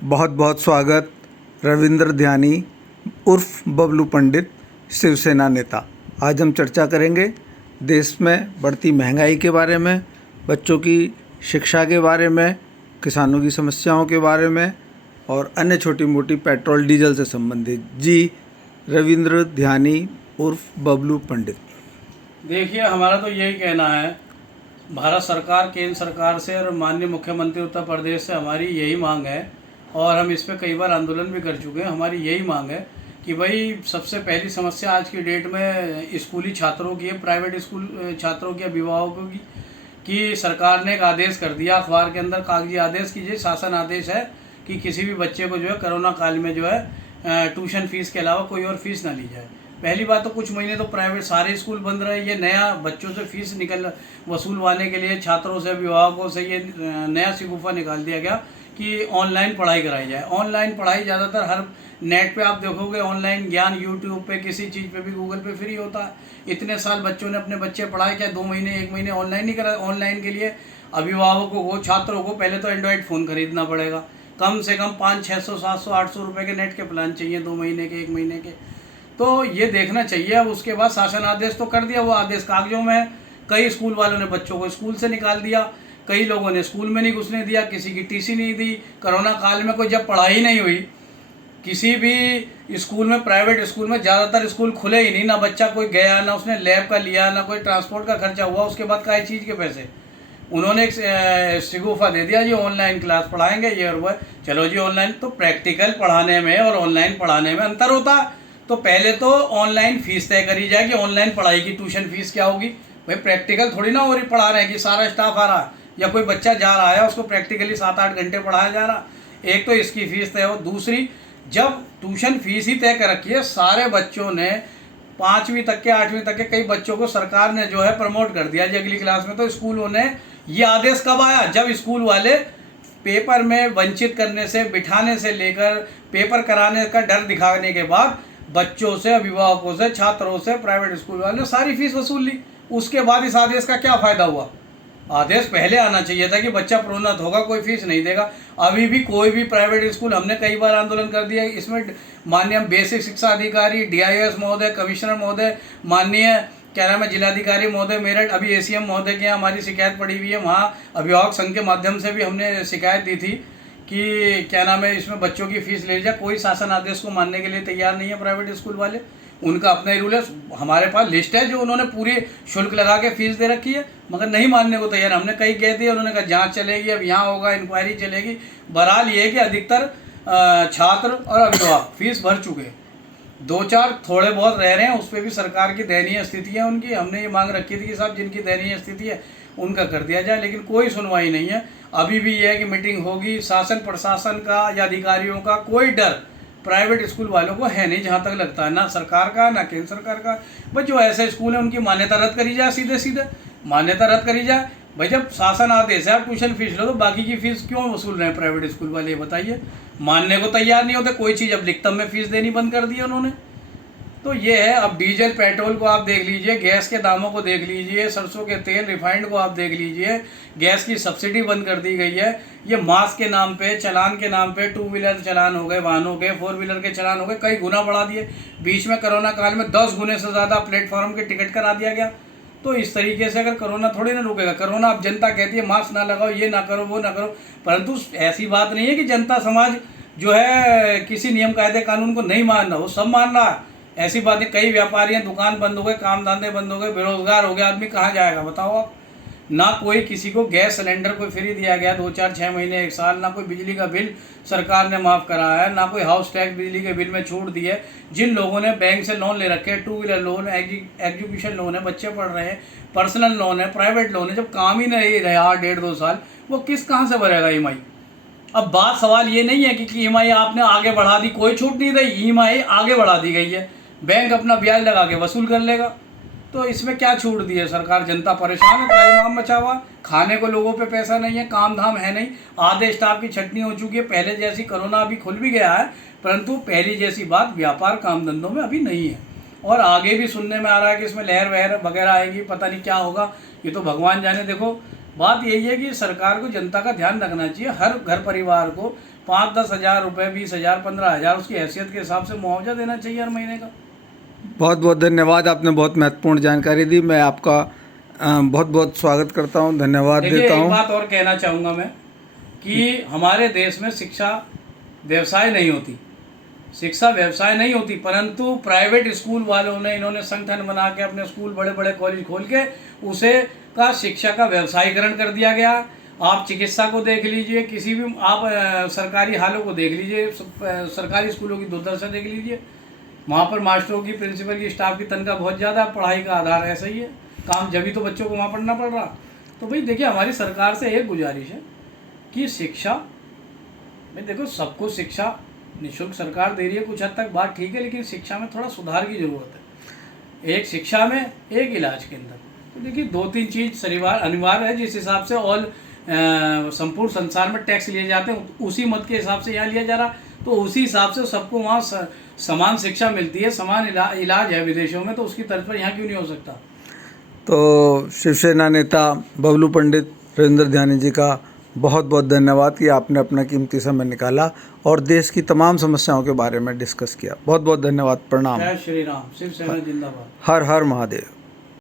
बहुत बहुत स्वागत रविंद्र ध्यानी उर्फ बबलू पंडित, शिवसेना नेता। आज हम चर्चा करेंगे देश में बढ़ती महंगाई के बारे में, बच्चों की शिक्षा के बारे में, किसानों की समस्याओं के बारे में और अन्य छोटी मोटी पेट्रोल डीजल से संबंधित। जी, रविंद्र ध्यानी उर्फ बबलू पंडित। देखिए, हमारा तो यही कहना है, भारत सरकार, केंद्र सरकार से और माननीय मुख्यमंत्री उत्तर प्रदेश से हमारी यही मांग है और हम इस पे कई बार आंदोलन भी कर चुके हैं। हमारी यही मांग है कि भाई सबसे पहली समस्या आज की डेट में स्कूली छात्रों की है, प्राइवेट स्कूल छात्रों की, अभिभावकों की, कि सरकार ने एक आदेश कर दिया अखबार के अंदर, कागजी आदेश कीजिए, शासन आदेश है कि किसी भी बच्चे को जो है कोरोना काल में जो है ट्यूशन फीस के अलावा कोई और फीस ना ली जाए। पहली बात तो कुछ महीने तो प्राइवेट सारे स्कूल बंद रहे। ये नया बच्चों से फीस वसूलवाने के लिए छात्रों से, अभिभावकों से ये नया शिगुफा निकाल दिया गया कि ऑनलाइन पढ़ाई कराई जाए। ऑनलाइन पढ़ाई ज़्यादातर हर नेट पे आप देखोगे, ऑनलाइन ज्ञान यूट्यूब पे, किसी चीज़ पे भी, गूगल पे फ्री होता है। इतने साल बच्चों ने अपने बच्चे पढ़ाए, क्या 2 महीने 1 महीने ऑनलाइन नहीं करा? ऑनलाइन के लिए अभिभावकों को, छात्रों को पहले तो एंड्रॉयड फ़ोन खरीदना पड़ेगा। कम से कम 500, 600, 700, 800 रुपये के नेट के प्लान चाहिए 2 महीने के, 1 महीने के। तो ये देखना चाहिए। अब उसके बाद शासन आदेश तो कर दिया, वो आदेश कागजों में है। कई स्कूल वालों ने बच्चों को स्कूल से निकाल दिया, कई लोगों ने स्कूल में नहीं घुसने दिया, किसी की टीसी नहीं दी। कोरोना काल में कोई जब पढ़ाई नहीं हुई, किसी भी स्कूल में, प्राइवेट स्कूल में ज़्यादातर स्कूल खुले ही नहीं, ना बच्चा कोई गया, ना उसने लैब का लिया, ना कोई ट्रांसपोर्ट का खर्चा हुआ। उसके बाद काय चीज़ के पैसे? उन्होंने एक शिगुफा दे दिया जी ऑनलाइन क्लास पढ़ाएंगे, ये और वो। चलो जी ऑनलाइन, तो प्रैक्टिकल पढ़ाने में और ऑनलाइन पढ़ाने में अंतर होता है। तो पहले तो ऑनलाइन फीस तय करी जाए कि ऑनलाइन पढ़ाई की ट्यूशन फीस क्या होगी। भाई प्रैक्टिकल थोड़ी ना हो रही, पढ़ा रहे हैं कि सारा स्टाफ आ रहा है या कोई बच्चा जा रहा है, उसको प्रैक्टिकली 7-8 घंटे पढ़ाया जा रहा। एक तो इसकी फीस तय हो, दूसरी जब ट्यूशन फीस ही तय कर रखी है, सारे बच्चों ने 5वीं तक के, 8वीं तक के कई बच्चों को सरकार ने जो है प्रमोट कर दिया जी अगली क्लास में। तो स्कूलों ने, ये आदेश कब आया? जब स्कूल वाले पेपर में वंचित करने से, बिठाने से लेकर पेपर कराने का डर दिखाने के बाद बच्चों से, अभिभावकों से, छात्रों से प्राइवेट स्कूल वालों ने सारी फीस वसूल ली। उसके बाद इस आदेश का क्या फ़ायदा हुआ? आदेश पहले आना चाहिए था कि बच्चा प्रोन्नत होगा, कोई फीस नहीं देगा। अभी भी कोई भी प्राइवेट स्कूल, हमने कई बार आंदोलन कर दिया, इसमें माननीय बेसिक शिक्षा अधिकारी, DIS महोदय, कमिश्नर महोदय, माननीय क्या नाम है, जिलाधिकारी महोदय मेरठ, अभी ACM महोदय के यहाँ हमारी शिकायत पड़ी हुई है। वहाँ अभिभावक संघ के माध्यम से भी हमने शिकायत दी थी कि क्या नाम है, इसमें बच्चों की फीस ले जाए। कोई शासन आदेश को मानने के लिए तैयार नहीं है प्राइवेट स्कूल वाले। उनका अपना ही रूल है। हमारे पास लिस्ट है जो उन्होंने पूरी शुल्क लगा के फीस दे रखी है, मगर नहीं मानने को तैयार। हमने कई कह दिया, उन्होंने कहा जांच चलेगी, अब यहाँ होगा, इंक्वायरी चलेगी। बहरहाल ये है कि अधिकतर छात्र और अभिभावक फीस भर चुके हैं। 2-4 थोड़े बहुत रह रहे हैं, उस पर भी सरकार की दयनीय स्थिति है उनकी। हमने ये मांग रखी थी कि साहब जिनकी दयनीय स्थिति है उनका कर दिया जाए, लेकिन कोई सुनवाई नहीं है। अभी भी ये है कि मीटिंग होगी, शासन प्रशासन का या अधिकारियों का कोई डर प्राइवेट स्कूल वालों को है नहीं, जहाँ तक लगता है, ना सरकार का, ना केंद्र सरकार का। भाई जो ऐसे स्कूल हैं उनकी मान्यता रद्द करी जाए, सीधे सीधे मान्यता रद्द करी जाए। भाई जब शासन आदेश है, आप ट्यूशन फीस लो, तो बाकी की फीस क्यों वसूल रहे हैं प्राइवेट स्कूल वाले? ये बताइए। मानने को तैयार नहीं होते कोई चीज़। अब लिखतम में फीस देनी बंद कर दी उन्होंने। तो ये है। अब डीजल पेट्रोल को आप देख लीजिए, गैस के दामों को देख लीजिए, सरसों के तेल रिफाइंड को आप देख लीजिए, गैस की सब्सिडी बंद कर दी गई है। ये मास्क के नाम पे, चलान के नाम पे 2 व्हीलर चलान हो गए, वाहनों के 4 व्हीलर के चलान हो गए, कई गुना बढ़ा दिए। बीच में कोरोना काल में 10 गुने से ज़्यादा प्लेटफॉर्म के टिकट करा दिया गया। तो इस तरीके से अगर कोरोना थोड़ी ना रुकेगा। कोरोना अब जनता कहती है मास्क ना लगाओ, ये ना करो, वो ना करो, परंतु ऐसी बात नहीं है कि जनता समाज जो है किसी नियम कायदे कानून को नहीं मान रहा, वो सब मान रहा है। ऐसी बातें, कई व्यापारी हैं, दुकान बंद हो गए, काम धंधे बंद हो गए, बेरोजगार हो गया आदमी, कहाँ जाएगा बताओ आप? ना कोई किसी को गैस सिलेंडर कोई फ्री दिया गया 2-4, 6 महीने, 1 साल, ना कोई बिजली का बिल सरकार ने माफ़ कराया है, ना कोई हाउस टैक्स बिजली के बिल में छूट दी है। जिन लोगों ने बैंक से लोन ले रखे हैं, 2 व्हीलर लोन, एजुकेशन लोन है, बच्चे पढ़ रहे हैं, पर्सनल लोन है, प्राइवेट लोन है, जब काम ही नहीं रहा 1.5-2 साल, वो किस कहाँ से भरेगा EMI? अब बात, सवाल ये नहीं है कि EMI आपने आगे बढ़ा दी, कोई छूट नहीं दी, EMI आगे बढ़ा दी गई है, बैंक अपना ब्याज लगा के वसूल कर लेगा। तो इसमें क्या छूट दी है सरकार? जनता परेशान है, त्राहिमाम मचा हुआ, खाने को लोगों पे पैसा नहीं है, काम धाम है नहीं, आधे स्टाफ की छटनी हो चुकी है। पहले जैसी, कोरोना अभी खुल भी गया है, परंतु पहली जैसी बात व्यापार काम धंधों में अभी नहीं है। और आगे भी सुनने में आ रहा है कि इसमें लहर वहर वगैरह आएगी, पता नहीं क्या होगा, ये तो भगवान जाने। देखो, बात यही है कि सरकार को जनता का ध्यान रखना चाहिए। हर घर परिवार को 5-10 हज़ार रुपये, 20,000, 15,000 उसकी हैसियत के हिसाब से मुआवजा देना चाहिए हर महीने का। बहुत बहुत धन्यवाद, आपने बहुत महत्वपूर्ण जानकारी दी। मैं आपका बहुत बहुत स्वागत करता हूँ, धन्यवाद देखिए, देता एक हूँ। बात और कहना चाहूँगा मैं कि हमारे देश में शिक्षा व्यवसाय नहीं होती, शिक्षा व्यवसाय नहीं होती, परंतु प्राइवेट स्कूल वालों ने इन्होंने संगठन बना के अपने स्कूल, बड़े बड़े कॉलेज खोल के उसे का शिक्षा का व्यवसायीकरण कर दिया गया। आप चिकित्सा को देख लीजिए, किसी भी आप सरकारी हालों को देख लीजिए, सरकारी स्कूलों की दुर्दशा देख लीजिए। वहाँ पर मास्टरों की, प्रिंसिपल की, स्टाफ की तनख्वाह बहुत ज़्यादा, पढ़ाई का आधार ऐसा ही है, काम जब भी तो बच्चों को वहाँ पढ़ना पड़ रहा। तो भाई देखिए, हमारी सरकार से एक गुजारिश है कि शिक्षा भाई देखो, सबको शिक्षा निःशुल्क सरकार दे रही है, कुछ हद तक बात ठीक है, लेकिन शिक्षा में थोड़ा सुधार की ज़रूरत है। एक शिक्षा में, एक इलाज के अंदर। तो देखिए 2-3 चीज़ अनिवार्य है। जिस हिसाब से संपूर्ण संसार में टैक्स लिए जाते हैं, उसी मत के हिसाब से यहाँ लिया जा रहा, तो उसी हिसाब से सबको वहाँ समान शिक्षा मिलती है, समान इलाज है विदेशों में, तो उसकी तर्ज पर यहाँ क्यों नहीं हो सकता। तो शिवसेना नेता बबलू पंडित रविंद्र ध्यानी जी का बहुत बहुत धन्यवाद कि आपने अपना कीमती समय निकाला और देश की तमाम समस्याओं के बारे में डिस्कस किया। बहुत बहुत धन्यवाद, प्रणाम। जय श्री राम, शिवसेना जिंदाबाद। हर हर महादेव।